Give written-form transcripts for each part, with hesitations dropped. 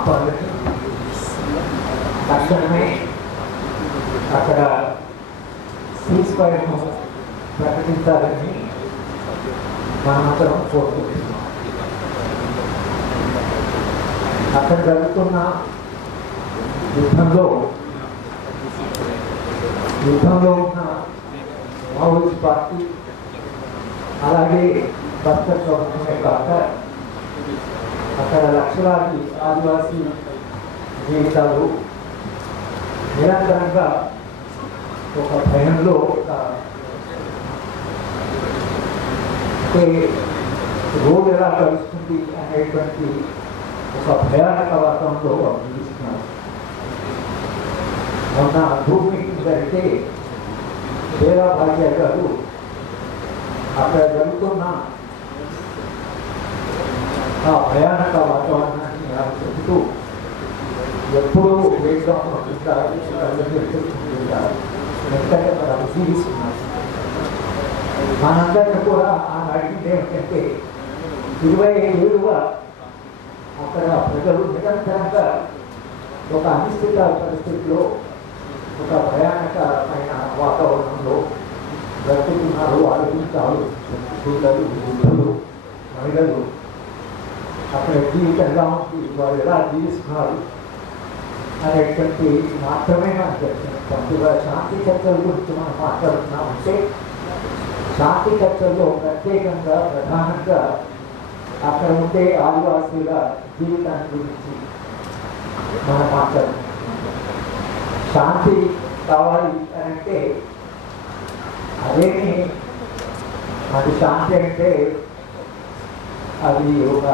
ఆపాలని తక్షణమే అక్కడ సీజ్ ఫైర్ను ప్రకటించాలని మనమందరం కోరుకుంటున్నాం. అక్కడ జరుగుతున్న యుద్ధంలో ఉన్న మావోయిస్ట్ పార్టీ అలాగే బస్తర్ ప్రభుత్వమే కాక అక్కడ లక్షలాది ఆదివాసీ జీవితాలు నిరంతరంగా ఒక భయంలో రోడ్డు ఎలా కలుస్తుంది అనేటువంటి ఒక భయానక వాతావరణంలో జీవిస్తున్నారు. మొన్న గ్రూప్ మీటింగ్ జరిగితే వేరా భాగ్య గారు అక్కడ జరుగుతున్న ఆ భయానక వాతావరణాన్ని చెబుతూ ఎప్పుడూ వేగంగా ఉంటారు, ఎందుకంటే మరి అవి జీవిస్తున్నారు. మనందరినీ కూడా ఆయన అడిగింది ఏమిటంటే 25 ఏళ్ళుగా అక్కడ ప్రజలు నిరంతరంగా ఒక అనిశ్చిత పరిస్థితిలో ఒక భయానకమైన వాతావరణంలో బ్రతుకుతున్నారు. ఆలోచించారు పిల్లలు, వృద్ధులు, మహిళలు అక్కడ జీవితంగా ఉంది, వారు ఎలా జీవిస్తున్నారు అనేటువంటి మాత్రమే మనం చెప్తున్నాం. శాంతి చర్చల గురించి మనం మాట్లాడుతున్నామంటే శాంతి చర్చల్లో ప్రత్యేకంగా ప్రధానంగా అక్కడ ఉండే ఆదివాసీల జీవితాన్ని గురించి మనం మాట్లాడుతున్నాం. శాంతి కావాలి అని అంటే అదేమి అది శాంతి అంటే అది ఒక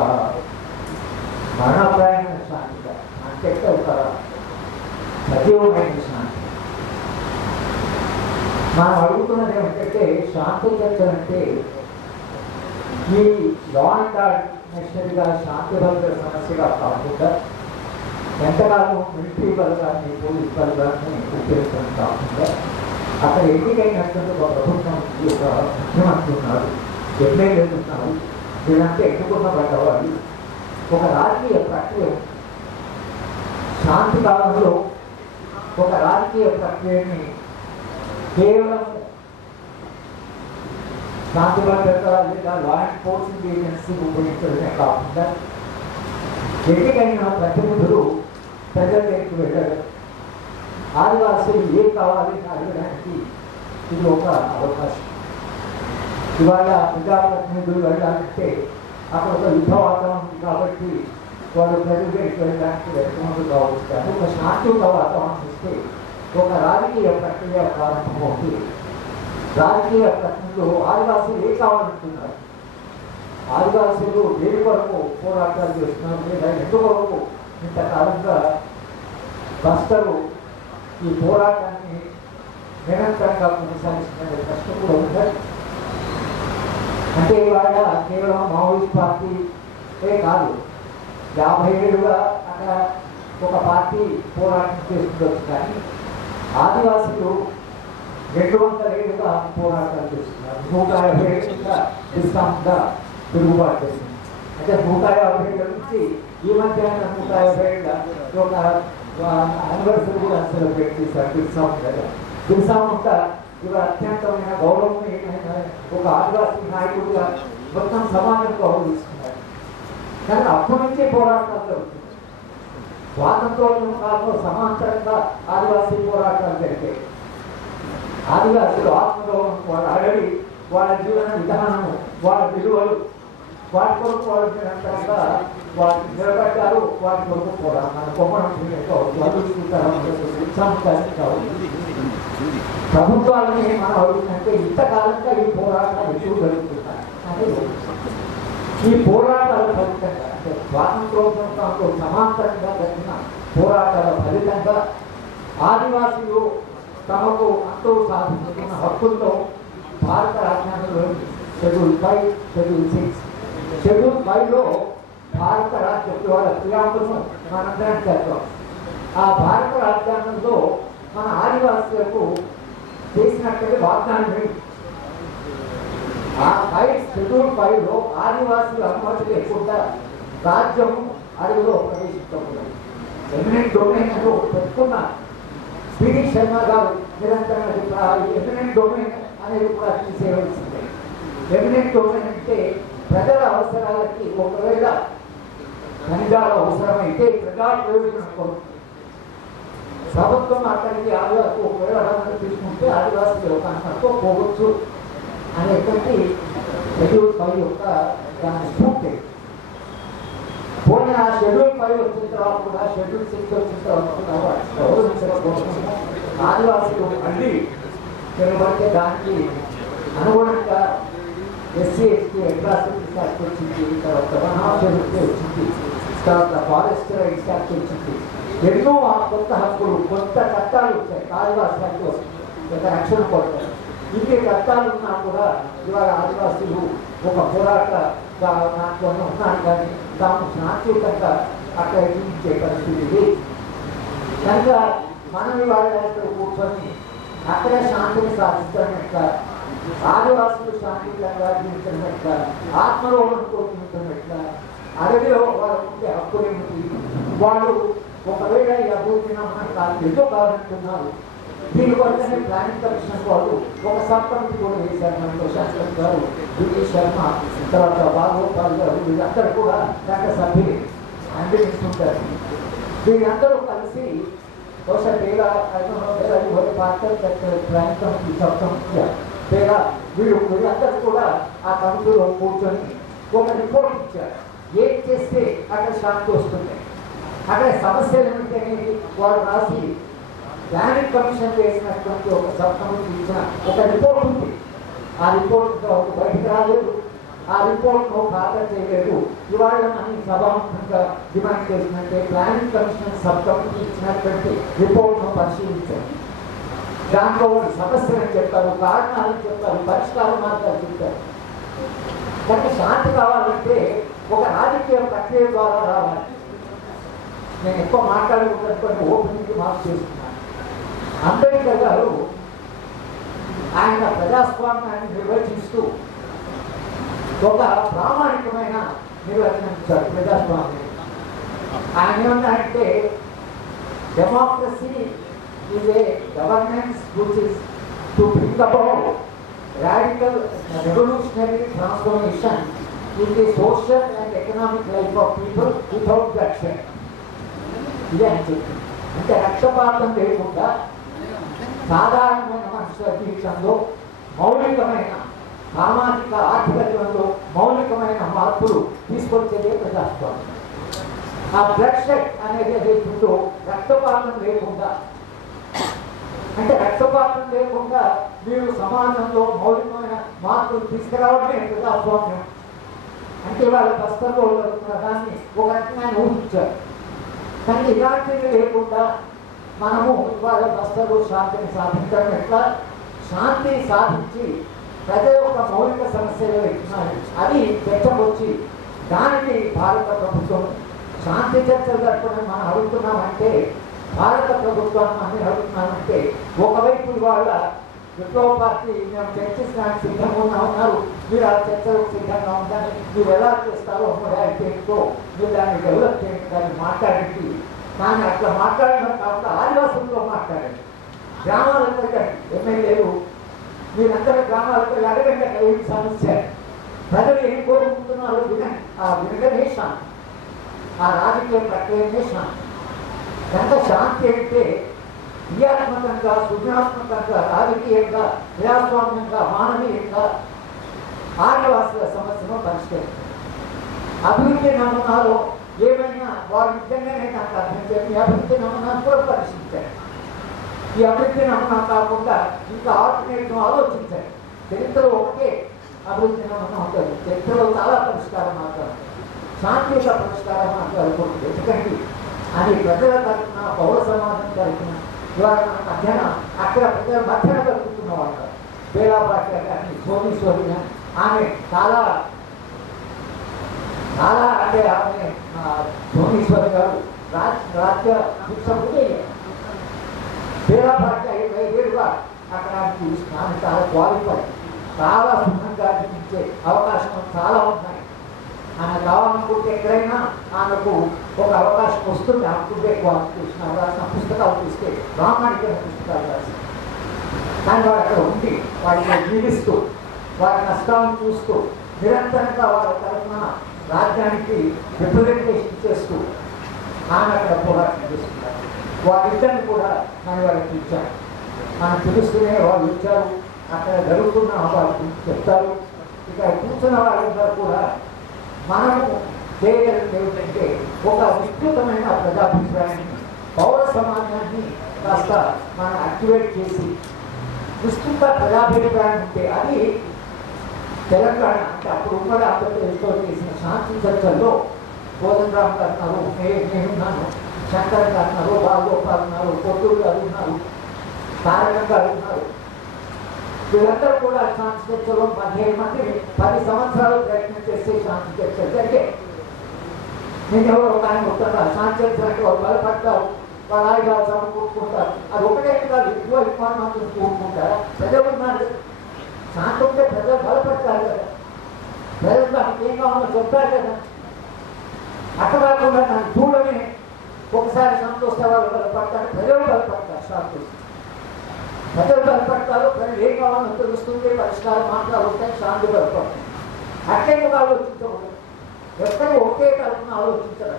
మరణప్రాయమైన శాంతి అంటే ఒక సజీవమైన శాంతి. మనం అడుగుతున్నది ఏమిటంటే శాంతి చర్చ అంటే ఈ లా అండ్ ఆర్డర్ నేషనల్గా శాంతి భద్రత సమస్యగా కాకుండా ఎంతకాలం మిలిటరీ బలగాన్ని, పోలీస్ బలగాన్ని ఉపయోగించడం కాకుండా అక్కడ ఎన్నికైనటువంటి ఒక ప్రభుత్వం, ఒక ముఖ్యమంత్రి ఉన్నారు, ఎమ్మెల్యేలు ఉన్నారు, వీళ్ళంతా ఎన్నుకున్న పడ్డవాళ్ళు ఒక రాజకీయ ప్రక్రియ శాంతి కాలంలో ఒక రాజకీయ ప్రక్రియని కేవలం శాంతి భద్రత లేదా లా ఎన్ఫోర్స్మెంట్ ఏజెన్సీ ఉపయోగించడమే కాకుండా ఎన్నికైన ప్రతినిధులు ప్రజల దగ్గరికి వెళ్ళడం, ఆదివాసులు ఏం కావాలని అడగడానికి ఇది ఒక అవకాశం. ఇవాళ ప్రజాప్రతినిధులు వెళ్ళాలంటే అక్కడ ఒక యుద్ధ వాతావరణం ఉంది కాబట్టి వాళ్ళు ప్రజల దగ్గరికి వెళ్ళడానికి వెళ్తున్నది కావచ్చు. కానీ ఒక శాంతియుత వాతావరణం ఇస్తే ఒక రాజకీయ ప్రక్రియ ప్రారంభమవుతుంది. రాజకీయ ప్రక్రియలో ఆదివాసులు ఏం కావాలంటున్నారు, ఆదివాసులు దేని కొరకు పోరాటాలు చేస్తున్నారు, లేదా ఎందుకొరకు ఇంతకాలంగా బస్తరు ఈ పోరాటాన్ని నిరంతరంగా కొనసాగిస్తున్న ప్రశ్న కూడా ఉంది. అంటే ఇవాళ కేవలం మావోయిస్ట్ పార్టీయే కాదు, 50 ఏళ్ళుగా అక్కడ ఒక పార్టీ పోరాటం చేస్తుండొచ్చు, కానీ ఆదివాసులు 200 ఏళ్ళుగా పోరాటాలు చేస్తున్నారు. 150 ఏళ్ళుగా నిస్సాంగా తిరుగుబాటు చేస్తుంది. అంటే 150 ఏళ్ళ నుంచి ఈ మధ్య 150 ఏళ్ళ ఒక యానివర్సరీ కూడా సెలబ్రేట్ చేశారు బిర్సా ముండా. ఇవాళ అత్యంతమైన గౌరవమైన ఒక ఆదివాసీ నాయకుడిగా మొత్తం సమాజం గౌరవిస్తున్నారు. కానీ అప్పటి నుంచే పోరాటాలు జరుగుతుంది. స్వాతంత్రోద్యమ కాలంలో సమాంతరంగా ఆదివాసీ పోరాటాలు జరిగాయి. ఆదివాసులు ఆత్మగౌరవం, వాళ్ళ అడవి, వాళ్ళ జీవన విధానము, వాళ్ళ విలువలు, వాటి కొరకు వాళ్ళు నిరంతరంగా వాటిని నిలబడ్డారు. వాటి కొరకు కూడా మన కొమ్మడం ప్రభుత్వాలని మనం అడుగుతుంటే ఇంతకాలంగా ఈ పోరాటాలు ఎక్కువ జరుగుతున్నాయి. కానీ ఈ పోరాటాల ఫలితంగా అంటే స్వాతంత్రోద్యమంతో సమాంతరంగా జరిగిన పోరాటాల ఫలితంగా ఆదివాసులు తమకు అంటూ సాధించుకున్న హక్కుల్లో భారత రాజ్యాంగంలో షెడ్యూల్ 5, షెడ్యూల్ 6, షెడ్యూల్ 5లో భారత రాజ్యాంగం వాళ్ళ క్రియాలను మనందరం చేద్దాం. ఆ భారత రాజ్యాంగంలో మన ఆదివాసులకు చేసినట్టు వాగ్దానం ఆ షెడ్యూల్ 5లో ఆదివాసుల అనుమతి లేకుండా రాజ్యం అడవిలో ప్రవేశించకూడదు. ఎమినెంట్ డొమైన్ అని ఒకటి పెట్టుకున్నారు. పిడి శర్మ గారు నిరంతరంగా ఎమినెంట్ డొమైన్ అనేది కూడా తీసేయవలసిందే. ఎమినెంట్ డొమైన్ అంటే ప్రజల అవసరాలకి ఒకవేళ ఖనిజాల అవసరమైతే ప్రజా ప్రయోజనం కోసం ప్రభుత్వం అక్కడికి ఆదివాసి ఒకవేళ అడవులను తీసుకుంటే ఆదివాసులు ఒక అంతతో పోవచ్చు అనేటువంటి షెడ్యూల్ 5 యొక్క దాని స్ఫూర్తి. పోనీ ఆ షెడ్యూల్ 5 వచ్చిన తర్వాత కూడా షెడ్యూల్ 6 వచ్చిన తర్వాత కూడా గౌరవించడం కోసం ఆదివాసులు మళ్ళీ తిరగబడితే దానికి అనుగుణంగా ఎస్సీ ఎస్టీ అట్రాసిటీస్ యాక్ట్ వచ్చింది, తర్వాత వనాభివృద్ధి వచ్చింది, తర్వాత ఫారెస్ట్ రైట్స్ యాక్ట్ వచ్చింది. ఎన్నో కొత్త హక్కులు కొత్త చట్టాలు వచ్చాయి. ఆదివాసీ హక్కు ఒక రక్షణ కొడతారు. ఇన్ని చట్టాలు ఉన్నా కూడా ఇవాళ ఆదివాసీలు ఒక పోరాట దాంట్లో ఉన్నారు కానీ తాము శాంతియుతంగా అక్కడ జీవించే పరిస్థితి. కనుక మనం ఇవాళ ఇక్కడ కూర్చొని అక్కడే శాంతిని సాధించడం ఎట్లా, ఆదివాసులు శాంతియుతంగా జీవించడం ఎట్లా, ఆత్మరోహంతో జీవించడం ఎట్లా, అడవిలో వాళ్ళకు ఉండే హక్కులు ఏమిటి, వాళ్ళు ఒకవేళ ఈ అభివృద్ధిని మనకు ఎంతో కావాలంటున్నారు. దీనివల్లనే ప్లానింగ్ కమిషన్ వాళ్ళు ఒక సబ్ కమిటీ కూడా వేశారు. మన ప్రశాంత్ గారు, విజయ్ శర్మ, తర్వాత బాగోపాల్ గారు, వీళ్ళందరూ కూడా దాంట్లో సభ్యులు అందిస్తుంటారు. వీళ్ళందరూ కలిసి బహుశా ప్లానింగ్ కమిటీ సబ్ కమిటీ లేదా వీళ్ళందరూ కూడా ఆ కమిటీలో కూర్చొని ఒక రిపోర్ట్ ఇచ్చారు. ఏం చేస్తే అక్కడ శాంతి వస్తుంది, అక్కడ సమస్యలు ఏమిటనేది వాళ్ళు రాసి ప్లానింగ్ కమిషన్ వేసినటువంటి ఒక సబ్ కమిటీ ఇచ్చిన ఒక రిపోర్ట్ ఉంది. ఆ రిపోర్ట్ బయటకు రాలేదు, ఆ రిపోర్ట్ను ఖాతరు చేయలేదు. ఇవాళ మనం సభాముఖంగా డిమాండ్ చేసినట్టే ప్లానింగ్ కమిషన్ సబ్ కమిటీ ఇచ్చినటువంటి రిపోర్ట్ను పరిశీలించారు. దాంట్లో సమస్యలను చెప్తారు, కారణాలను చెప్తారు, పరిష్కార మార్గాలు చెప్తారు. కానీ శాంతి కావాలంటే ఒక రాజకీయ ప్రక్రియ ద్వారా రావాలి. నేను ఎక్కువ మాట్లాడుకున్నటువంటి ఓపెనింగ్ మార్క్ చేస్తున్నాను. అంబేద్కర్ గారు ఆయన ప్రజాస్వామ్యాన్ని నిర్వచిస్తూ ఒక ప్రామాణికమైన నిర్వచనం ఇచ్చారు ప్రజాస్వామ్యం. ఆయన ఏమన్నారంటే democracy is a governance which is to bring about radical revolutionary transformation in the social and economic life of people without bloodshed. ఇదే అని చెప్పి అంటే రక్తపాతం లేకుండా సాధారణమైన మనుషుల జీవితంలో మౌలికమైన సామాజిక ఆర్థిక జీవనంలో మౌలికమైన మార్పులు తీసుకొచ్చేదే ప్రజాస్వామ్యం. ఆ బ్లడ్ షెడ్ అనేది ఏదైతుందో రక్తపాతం లేకుండా, అంటే రక్తపాతం లేకుండా మీరు సమాజంలో మౌలికమైన మార్పులు తీసుకురావడమే ప్రజాస్వామ్యం. అంటే వాళ్ళ బస్తల్లో జరుగుతున్న దాన్ని ఒక రకంగా ఊహించారు. కానీ ఇలాంటివి లేకుండా మనము ఇవాళ బస్తలో శాంతిని సాధించడం ఎట్లా, శాంతి సాధించి ప్రజల యొక్క మౌలిక సమస్యలు ఇచ్చినాయి అది చర్చకొచ్చి దానికి భారత ప్రభుత్వం శాంతి చర్చలు జరపడం మనం అడుగుతున్నామంటే భారత ప్రభుత్వాన్ని మనం అడుగుతున్నామంటే ఒకవైపు ఇవాళ విప్లవ పార్టీ మేము చర్చించడానికి సిద్ధంగా ఉన్నారు, మీరు ఆ చర్చలకు సిద్ధంగా ఉందని, మీరు ఎలా చేస్తారో ఏంటో మీరు దాన్ని డెవలప్ చేయండి, దాన్ని మాట్లాడండి. కానీ అట్లా మాట్లాడడం కాకుండా ఆదివాసులతో మాట్లాడండి, గ్రామాలకు వెళ్ళండి. ఎమ్మెల్యేలు మీరందరూ గ్రామాలకు అడగండి అక్కడ ఏం సమస్య, ప్రజలు ఏం కోరుకుంటున్నారో వినండి. ఆ వినడమే శాంతి, ఆ రాజకీయ ప్రక్రియనే శాంతి. కనుక శాంతి అంటే క్రియాత్మకంగా, సృజనాత్మకంగా, రాజకీయంగా, ప్రజాస్వామ్యంగా, మానవీయంగా ఆదివాసుల సమస్యను పరిష్కరించారు. అభివృద్ధి నమూనాలో ఏమైనా వారు నిజంగానే నాకు అర్థం చేయండి, అభివృద్ధి నమూనాను కూడా పరిశీలించారు. ఈ అభివృద్ధి నమూనా కాకుండా ఇంకా ఆల్టర్నేటివ్ ఆలోచించారు. చరిత్రలో ఒకటే అభివృద్ధి నమూనా ఉంటుంది, చరిత్రలో చాలా పరిష్కార మార్గాలు, శాంతియుత పరిష్కార మార్గాలు కూడా వెతకండి అని ప్రజల తరఫున, పౌర సమాజం తరఫున ఇవాళ మధ్యాహ్న అక్కడ ప్రజల మధ్యాహ్న బతుకుతున్న వాళ్ళు బేలాపాట కానీ సోమేశ్వరి కానీ ఆమె చాలా చాలా అంటే ఆమె సోమేశ్వరి గారు రాజ్య శిక్షకుడే. బేలాపాట 25 ఏళ్ళుగా అక్కడ ఆమె చాలా క్వాలిఫై, చాలా సుఖంగా జీవించే అవకాశం చాలా ఉన్నాయి. ఆయన కావాలనుకుంటే ఎక్కడైనా ఆమెకు ఒక అవకాశం వస్తుంది. అనుకుంటే చూసిన రాసిన పుస్తకాలు చూస్తే ప్రామాణికమైన పుస్తకాలు రాసి కానీ వాడు అక్కడ ఉండి వాటిని జీవిస్తూ వారి కష్టాలను చూస్తూ నిరంతరంగా వారి తరఫున రాజ్యానికి రిప్రజెంటేషన్ చేస్తూ ఆమె అక్కడ పోరాటం చేస్తున్నారు. వారిద్దరిని కూడా మనం వాళ్ళకి ఇచ్చారు. మనం పిలుస్తూనే వాళ్ళు వచ్చారు. అక్కడ జరుగుతున్న వాళ్ళు చెప్తారు. ఇక కూర్చున్న వాళ్ళందరూ కూడా మనము చేయగలిగింది ఏమిటంటే ఒక విస్తృతమైన ప్రజాభిప్రాయాన్ని పౌర సమాజాన్ని కాస్త మనం యాక్టివేట్ చేసి విస్తృత ప్రజాభిప్రాయం ఉంటే అది తెలంగాణ అంటే అప్పుడు ఉమ్మడి ఆంధ్రప్రదేశ్తో చేసిన శాంతి చర్చల్లో కోదండరామ్ గారు ఉన్నారు, నేనున్నాను, శంకర్ గారు ఉన్నారు, బాలగోపాల్ ఉన్నారు, పొత్తూరు గారు ఉన్నారు, తారకం గారు ఉన్నారు. వీళ్ళందరూ కూడా శాంతి చర్చలో 15 మంది 10 సంవత్సరాలు ప్రయత్నం చేస్తే శాంతి చర్చలు జరిగాయి. నేను ఎవరు ఒక ఆయన వస్తున్నా శాంతి చర్చలు అంటే వాళ్ళు బలపడతారు, వాళ్ళ ఆయుధాలు సమకూర్చుకుంటారు. అది ఒకటే కాదు, ఎక్కువ విమానాలు కూడుకుంటారా? ప్రజలు ఉన్నారు, శాంతి ఉంటే ప్రజలు బలపడతారు కదా, ప్రజలు నాకు ఏం కావాలో చెప్తారు కదా. అట్లా కాకుండా నన్ను చూడమే ఒకసారి సంతోష వాళ్ళు బలపడతారు, ప్రజలు బలపడతారు. శాంతి ప్రజలు బలపడతారు, ప్రజలు ఏం కావాలో తెలుస్తుంది, పరిష్కారం మాట్లాడు ఉంటాయి, శాంతి బలపడతాయి. అట్లే ఆలోచించకూడదు, ఎక్కడ ఒకే తరఫున ఆలోచించరు.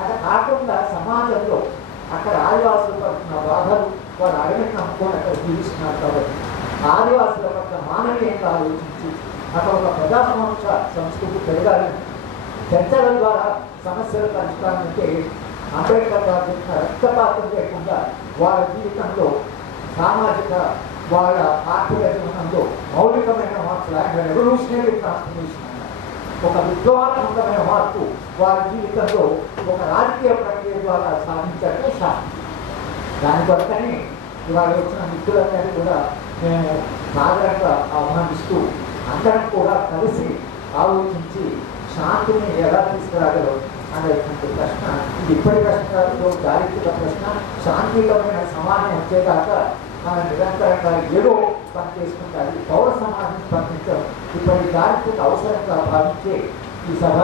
అట్లా కాకుండా సమాజంలో అక్కడ ఆదివాసులు పడుతున్న బాధలు వాళ్ళు అడవిని నమ్ముకొని అక్కడ జీవిస్తున్నారు కాబట్టి ఆదివాసుల పట్ల మానవీయంగా ఆలోచించి అక్కడ ఒక ప్రజాస్వామ్య సంస్కృతి పెరగాలని చర్చల ద్వారా సమస్యలు పరిష్కారం అంటే అంబేద్కర్ గారు చెప్పిన రక్తపాతం లేకుండా వాళ్ళ జీవితంలో సామాజిక వాళ్ళ ఆర్థిక జీవనంలో మౌలికమైన మార్పులు ఆయన రెవల్యూషనరీ ట్రాన్స్ఫర్మేషన్ ఒక విప్లవాత్మకమైన మార్పు వారి జీవితంలో ఒక రాజకీయ ప్రక్రియ ద్వారా సాధించడమే శాస్త్రం. దాని కొరకని ఇవాళ వచ్చిన మిత్రులందరినీ కూడా మేము సాధారణంగా ఆహ్వానిస్తూ అందరం కూడా కలిసి ఆలోచించి శాంతిని ఎలా తీసుకురాగలం అనేటువంటి ప్రశ్న ఇది ఇప్పటి ప్రశ్న కాదు, చారిత్రక ప్రశ్న. శాంతియుతమైన సమాజం వచ్చేదాకా మనం నిరంతరంగా ఏదో పని చేసుకుంటారు. పౌర సమాజం స్పందించడం ఇప్పటి చారిత్రక అవసరంగా భావించే ఈ సభ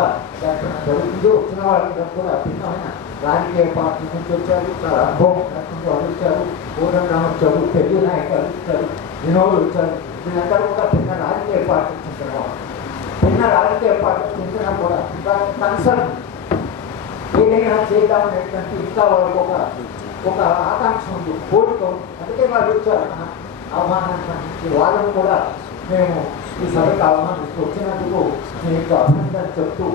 జరుగుతుందో వచ్చిన వాళ్ళందరూ కూడా భిన్నమైన రాజకీయ పార్టీ నుంచి వచ్చారు, చాలా అనుభవం ఉన్నటువంటి వాళ్ళు వచ్చారు, కోదండరామ్ వచ్చారు, తెలుగు నాయకులు వచ్చారు, వినోదులు వచ్చారు. వీళ్ళందరూ కూడా భిన్న రాజకీయ పార్టీ చెందిన భిన్న రాజకీయ పార్టీ చెందిన కూడా ఇంకా కన్సర్న్ ఏదైనా చేద్దామనేటువంటి ఇంకా వాళ్ళకు ఒక ఆకాంక్ష ఉంది, కోరిక ఉంది. అందుకే వాళ్ళు వచ్చారు. ఆహ్వానాన్ని వాళ్ళను కూడా మేము ఈ సభకు ఆహ్వానిస్తూ వచ్చినందుకు మీకు అభినందన చెప్తూ